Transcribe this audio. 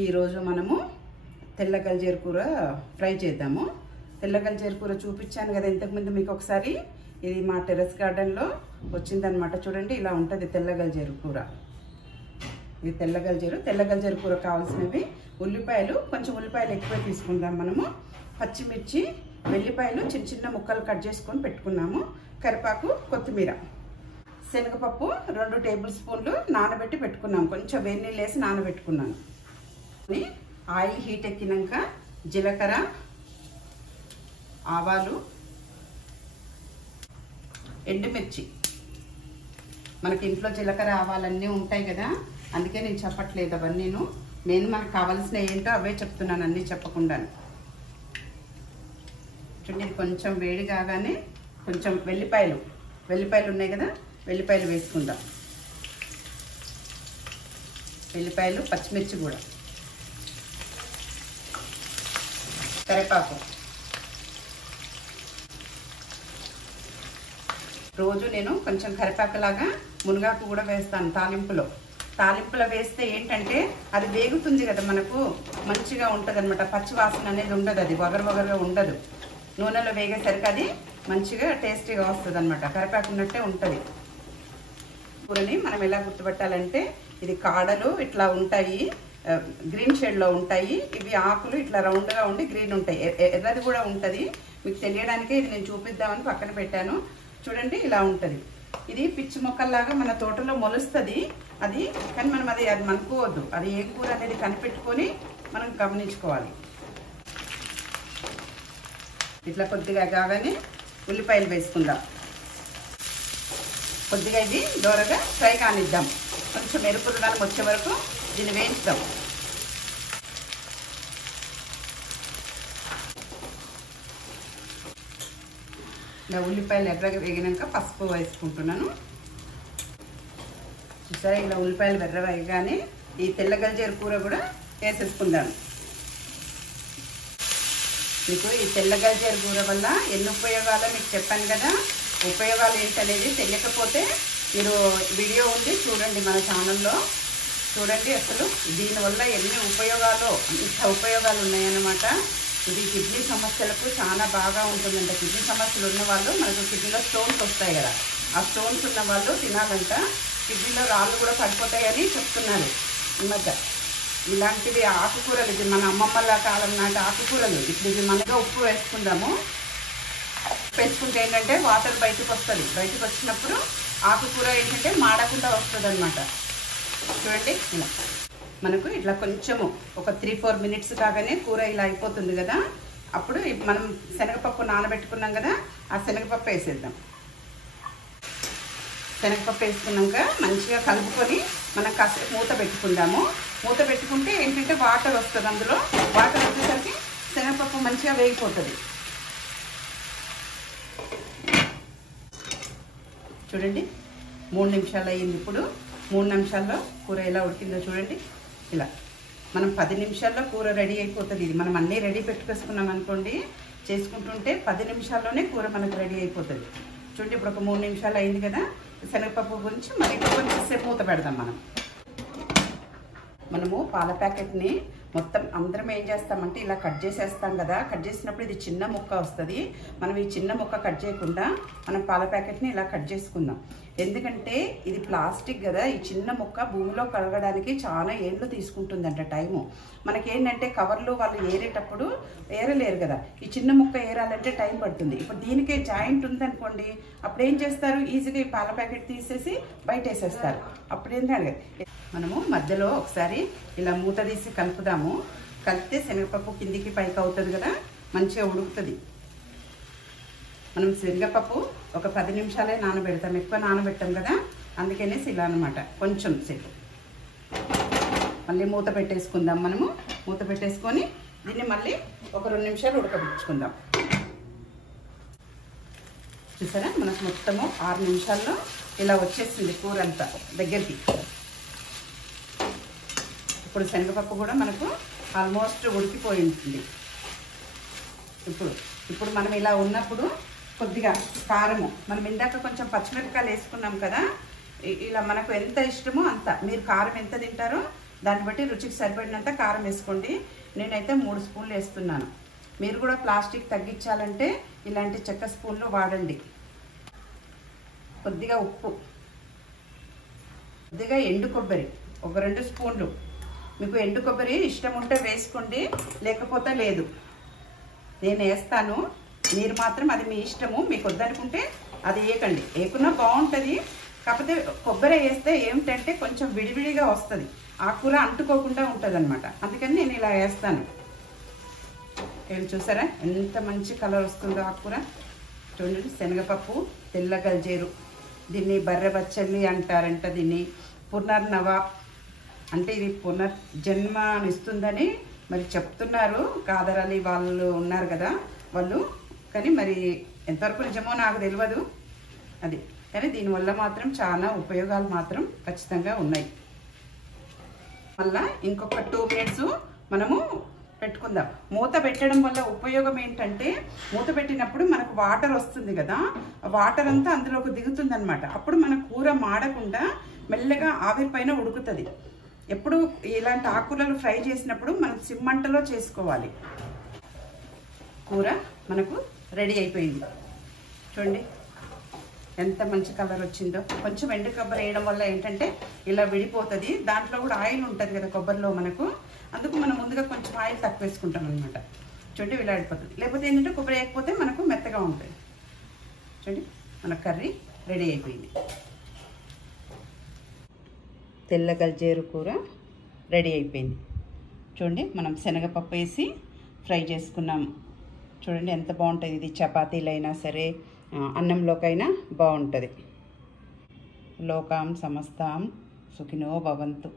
ఈరోజు మనము తెల్ల గల్జేరు కూర ఫ్రై చేద్దాము. తెల్ల గల్జేరు కూర చూపించాను కదా ఇంతకుముందు మీకు ఒకసారి. ఇది మా టెర్రస్ గార్డెన్లో వచ్చిందనమాట. చూడండి ఇలా ఉంటుంది తెల్ల గల్జేరు కూర. ఇది తెల్ల గల్జేరు కూర కావాల్సినవి ఉల్లిపాయలు, కొంచెం ఉల్లిపాయలు ఎక్కువ తీసుకుందాం మనము. పచ్చిమిర్చి, వెల్లిపాయలు చిన్న చిన్న ముక్కలు కట్ చేసుకొని పెట్టుకున్నాము. కరివేపాకు, కొత్తిమీర, శనగపప్పు 2 టేబుల్ స్పూన్లు నానబెట్టి పెట్టుకున్నాము. కొంచెం వేడి నీళ్ళు వేసి నానబెట్టుకున్నాను. ఆయిల్ హీట్ ఎక్కినాక జీలకర్ర, ఆవాలు, ఎండుమిర్చి. మనకి ఇంట్లో జీలకర్ర ఆవాలన్నీ ఉంటాయి కదా, అందుకే నేను చెప్పట్లేదు అవన్నీ. నేను మనకు కావాల్సిన ఏంటో అవే చెప్తున్నాను, అన్నీ చెప్పకుండా. చూడండి ఇది కొంచెం వేడి కాగానే కొంచెం వెల్లిపాయలు ఉన్నాయి కదా, వెల్లిపాయలు వేసుకుందాం. వెల్లిపాయలు, పచ్చిమిర్చి కూడా, కరివేపాకు. రోజు నేను కొంచెం కరివేపాకులాగా మునగాకు కూడా వేస్తాను తాలింపులో వేస్తే ఏంటంటే అది వేగుతుంది కదా, మనకు మంచిగా ఉంటుంది అనమాట. పచ్చి వాసన అనేది ఉండదు, అది వగరగా ఉండదు. నూనెలో వేగేసరికి అది మంచిగా టేస్టీగా వస్తుంది అనమాట. కరివేపాకు ఉన్నట్టే ఉంటుంది. కూరని మనం ఎలా గుర్తుపట్టాలంటే, ఇది కాడలు ఇట్లా ఉంటాయి, గ్రీన్ షేడ్లో ఉంటాయి. ఇవి ఆకులు ఇట్లా రౌండ్గా ఉండి గ్రీన్ ఉంటాయి. ఎర్రది కూడా ఉంటుంది. మీకు తెలియడానికే ఇది నేను చూపిద్దామని పక్కన పెట్టాను. చూడండి ఇలా ఉంటుంది. ఇది పిచ్చి మొక్కల్లాగా మన తోటలో మొలుస్తుంది అది, కానీ మనం అది అనుకోవద్దు. అది ఏ కూర అనేది కనిపెట్టుకొని మనం గమనించుకోవాలి. ఇట్లా కొద్దిగా కాగానే ఉల్లిపాయలు వేసుకుందాం. కొద్దిగా ఇది దోరగా ఫ్రై కానిద్దాం. కొంచెం ఎరుపు రుణాలు వచ్చే వరకు దీన్ని వేయించుదాం. ఇలా ఉల్లిపాయలు ఎర్రగా వేగినాక పసుపు వేసుకుంటున్నాను. చూసారా, ఇలా ఉల్లిపాయలు ఎర్ర వేయగానే ఈ తెల్ల గల్జేరు కూర కూడా వేసేసుకుందాను. మీకు ఈ తెల్ల గల్జేరు కూర వల్ల ఎన్ని ఉపయోగాలో మీకు చెప్పాను కదా. ఉపయోగాలు ఏంటనేది తెలియకపోతే మీరు వీడియో ఉంది చూడండి, మన ఛానల్లో చూడండి. అసలు దీనివల్ల ఎన్ని ఉపయోగాలు, ఇంత ఉపయోగాలు ఉన్నాయన్నమాట. ఇది కిడ్నీ సమస్యలకు చాలా బాగా ఉంటుందంట. కిడ్నీ సమస్యలు ఉన్న వాళ్ళు, మనకు కిడ్నీలో స్టోన్స్ వస్తాయి కదా, ఆ స్టోన్స్ ఉన్న వాళ్ళు తినాలంట. కిడ్నీలో రాళ్ళు కూడా పడిపోతాయని చెప్తున్నారు ఈ మధ్య. ఇలాంటివి ఆకుకూరలు, ఇది మన అమ్మమ్మల కాలం నాటి ఆకుకూరలు. ఇప్పుడు ఇది మనగా ఉప్పు వేసుకుందాము. ఉప్పు వేసుకుంటే ఏంటంటే వాటర్ బయటకు వస్తుంది. బయటకు వచ్చినప్పుడు ఆకుకూర ఏంటంటే మాడకుండా వస్తుంది అనమాట. చూడండి ఇలా మనకు ఇట్లా కొంచెము ఒక 3-4 మినిట్స్ కాగానే కూర ఇలా అయిపోతుంది కదా. అప్పుడు మనం శనగపప్పు నానబెట్టుకున్నాం కదా, ఆ శనగపప్పు వేసేద్దాం. శనగపప్పు వేసుకున్నాక మంచిగా కలుపుకొని మనం కాసేపు మూత పెట్టుకుందాము. మూత పెట్టుకుంటే ఏంటంటే వాటర్ వస్తుంది. అందులో వాటర్ వచ్చేసరికి శనగపప్పు మంచిగా వేగిపోతుంది. చూడండి 3 నిమిషాలు అయ్యింది. ఇప్పుడు 3 నిమిషాల్లో కూర ఎలా ఉడికిందో చూడండి. ఇలా మనం 10 నిమిషాల్లో కూర రెడీ అయిపోతుంది. ఇది మనం అన్నీ రెడీ పెట్టుకొసుకున్నాం అనుకోండి, చేసుకుంటుంటే 10 నిమిషాల్లోనే కూర మనకు రెడీ అయిపోతుంది. చూడండి ఇప్పుడు ఒక 3 నిమిషాలు అయింది కదా. శనగపప్పు గురించి మరి కొంచెం సేపు మూత పెడదాం. మనము పాల ప్యాకెట్ని మొత్తం అందరం ఏం చేస్తామంటే ఇలా కట్ చేసేస్తాం కదా. కట్ చేసినప్పుడు ఇది చిన్న ముక్క వస్తుంది. మనం ఈ చిన్న ముక్క కట్ చేయకుండా మనం పాల ప్యాకెట్ని ఇలా కట్ చేసుకుందాం. ఎందుకంటే ఇది ప్లాస్టిక్ కదా, ఈ చిన్న ముక్క భూమిలో కలగడానికి చాలా ఏళ్ళు తీసుకుంటుందంట టైము. మనకేంటంటే కవర్లు వాళ్ళు ఏరేటప్పుడు ఏరలేరు కదా, ఈ చిన్న ముక్క ఏరాలంటే టైం పడుతుంది. ఇప్పుడు దీనికే జాయింట్ ఉందనుకోండి, అప్పుడు ఏం చేస్తారు, ఈజీగా ఈ పాల ప్యాకెట్ తీసేసి బయట వేసేస్తారు. అప్పుడు ఏంటంటే మనము మధ్యలో ఒకసారి ఇలా మూత తీసి కలుపుదాము. కలిపితే శనగపప్పు కిందికి పైకి అవుతుంది కదా, మంచిగా ఉడుకుతుంది. మనం శనగపప్పు ఒక 10 నిమిషాలే నానబెడతాం, ఎక్కువ నానబెట్టాం కదా, అందుకనేసి ఇలా అనమాట. కొంచెం సేపు మళ్ళీ మూత పెట్టేసుకుందాం. మనము మూత పెట్టేసుకొని దీన్ని మళ్ళీ ఒక 2 నిమిషాలు ఉడకబెట్టుకుందాం. చూసారా, మనకు మొత్తము 6 నిమిషాల్లో ఇలా వచ్చేసింది కూర అంతా దగ్గరికి. ఇప్పుడు శనగపప్పు కూడా మనకు ఆల్మోస్ట్ ఉడికిపోయి ఉంటుంది. ఇప్పుడు మనం ఇలా ఉన్నప్పుడు కొద్దిగా కారము, మనం ఇందాక కొంచెం పచ్చిమిరపకాయలు వేసుకున్నాం కదా, ఇలా మనకు ఎంత ఇష్టమో అంత. మీరు కారం ఎంత తింటారో దాన్ని బట్టి రుచికి సరిపడినంత కారం వేసుకోండి. నేనైతే 3 స్పూన్లు వేస్తున్నాను. మీరు కూడా ప్లాస్టిక్ తగ్గించాలంటే ఇలాంటి చెక్క స్పూన్లు వాడండి. కొద్దిగా ఉప్పు, కొద్దిగా ఎండు కొబ్బరి ఒక 2 స్పూన్లు. మీకు ఎండు కొబ్బరి ఇష్టం ఉంటే వేసుకోండి, లేకపోతే లేదు. నేను వేస్తాను, మీరు మాత్రం అది మీ ఇష్టము. మీకు వద్దనుకుంటే అది వేయకండి, వేయకున్నా బాగుంటుంది. కాకపోతే కొబ్బరి వేస్తే ఏమిటంటే కొంచెం విడివిడిగా వస్తుంది, ఆకుకూర అంటుకోకుండా ఉంటుంది అనమాట. అందుకని నేను ఇలా వేస్తాను. ఏం చూసారా ఎంత మంచి కలర్ వస్తుందో ఆకుకూర. చూడండి, శనగపప్పు, తెల్ల గల్జేరు, దీన్ని బర్రె బచ్చల్లి అంటారంట. దీన్ని పునర్నవ అంటే ఇది పునర్జన్మనిస్తుందని మరి చెప్తున్నారు. కాదరాలి వాళ్ళు ఉన్నారు కదా వాళ్ళు, కానీ మరి ఎంతవరకు నిజమో నాకు తెలియదు అది. కానీ దీనివల్ల మాత్రం చాలా ఉపయోగాలు మాత్రం ఖచ్చితంగా ఉన్నాయి. మళ్ళీ ఇంకొక 2 మినిట్స్ మనము పెట్టుకుందాం. మూత పెట్టడం వల్ల ఉపయోగం ఏంటంటే, మూత పెట్టినప్పుడు మనకు వాటర్ వస్తుంది కదా, వాటర్ అంతా అందులోకి దిగుతుంది అనమాట. అప్పుడు మన కూర మాడకుండా మెల్లగా ఆవిరి పైన ఉడుకుతుంది. ఎప్పుడు ఇలాంటి ఆకుకూరలు ఫ్రై చేసినప్పుడు మనం సిమ్మంటలో చేసుకోవాలి. కూర మనకు రెడీ అయిపోయింది. చూడండి ఎంత మంచి కలర్ వచ్చిందో. కొంచెం ఎండు కొబ్బరి వేయడం వల్ల ఏంటంటే ఇలా విడిపోతుంది. దాంట్లో కూడా ఆయిల్ ఉంటుంది కదా కొబ్బరిలో మనకు, అందుకు మనం ముందుగా కొంచెం ఆయిల్ తక్కువ వేసుకుంటాం అనమాట. చూడండి ఇలా విడిపోతుంది. లేకపోతే ఏంటంటే కొబ్బరి వేయకపోతే మనకు మెత్తగా ఉంటుంది. చూడండి మన కర్రీ రెడీ అయిపోయింది. తెల్ల గల్జేరు కూర రెడీ అయిపోయింది. చూడండి మనం శనగపప్పు వేసి ఫ్రై చేసుకున్నాము. చూడండి ఎంత బాగుంటుంది. ఇది చపాతీలైనా సరే అన్నంలోకైనా బాగుంటుంది. లోకాం సమస్తాం సుఖినో భవంతు.